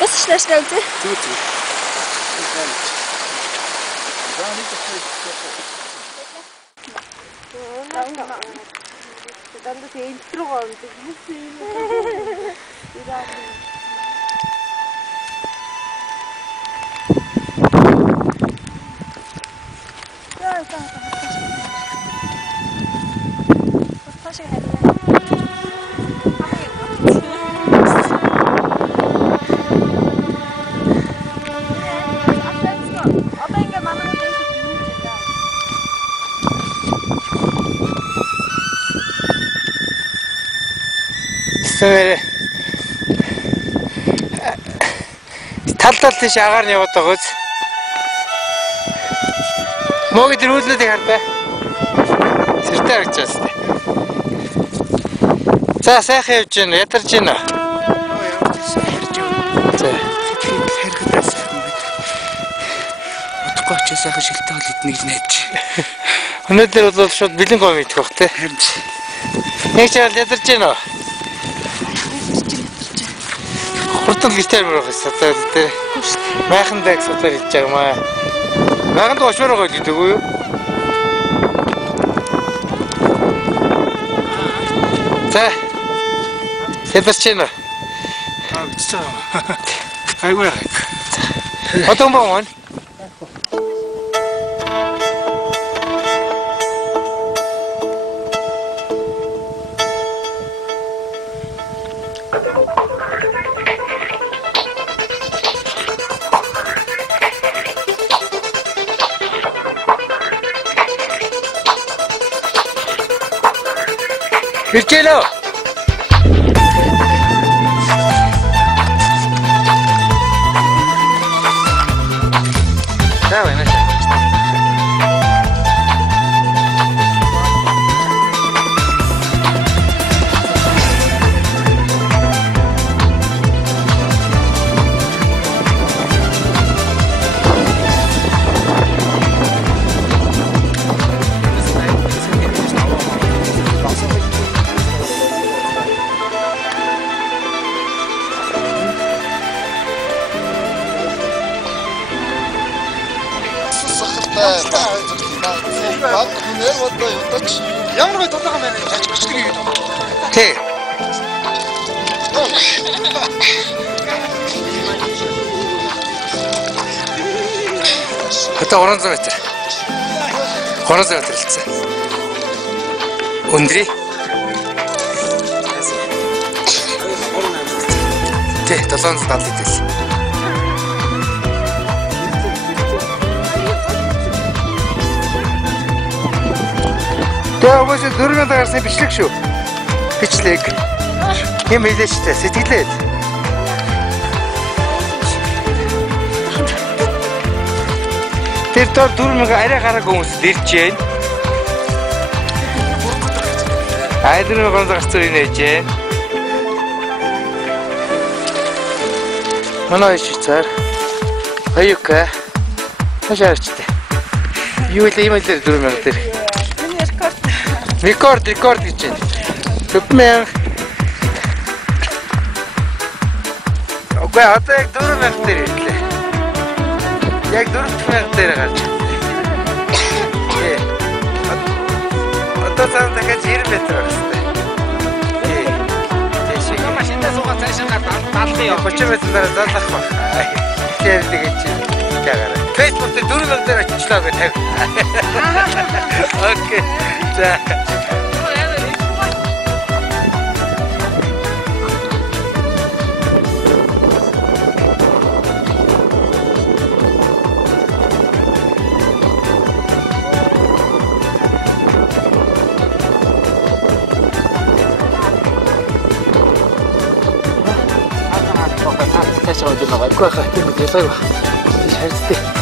Was ist das schnell? Тал тийш агаар нь яваад байгаа үз. Мөөг дээр үүлнүүдийг хардаа. Сэртэй харагдаж байна. За сайхан явж байна. Ядарч байна. Явж харж байна. За. Харихтаа сайхан байна. Утгагүй ч сайхан шилтэй бол эднийг найдаж. Өнөөдөр бол шууд бэлэн гоо мэдэх бах те. Нэг ч ядарч байна. Хурдан гитар мөрөх сатаар дээр майхандаа сатаар хийж байгаа маа. Майханд гошмоор байгаа гэдэг үү? За. Ядарч байна. Бичиж байгаа. Айгүй яах. Отон баон. Ирчээлөө. Давай наша. Ямар гой толгой мэн ажиж бичдэг юм. Тий. Хата 300 метр. 300 метр хэлсэн. Өндрий. Тий, 770 тэл. Тэгээ угсаа 4,000 гарсан бичлэг шүү. Бичлэг. Юм хэлээ шүү дээ. Сэтгэлээд. Тэр дор 4,000 арай гараагүй хүмүүс ирж байна. Ай 4,000 гарц зургийг нээж байна. Манай шийцар. Аюука. Хашаарчтай. Юу л ийм л 4,000 дээр. Рекорд гэж байна. 4,000. Окей, одоо яг 4,000 дээр ирлээ. Яг 4,000 дээр гарч. Одоо цаана дахиад 90 метр байх хэрэгтэй. Тийш машиндаа суугаад цаашаа галлаа яа. 30 метр дараа залах баг. Тэр тэгээд чи яагаад. Facebook дээр 4,000 дээр очлоо гэж тавь. Окей. За. байгаа. Айгүй хаа тийм ялгаагүй. Харилцтай.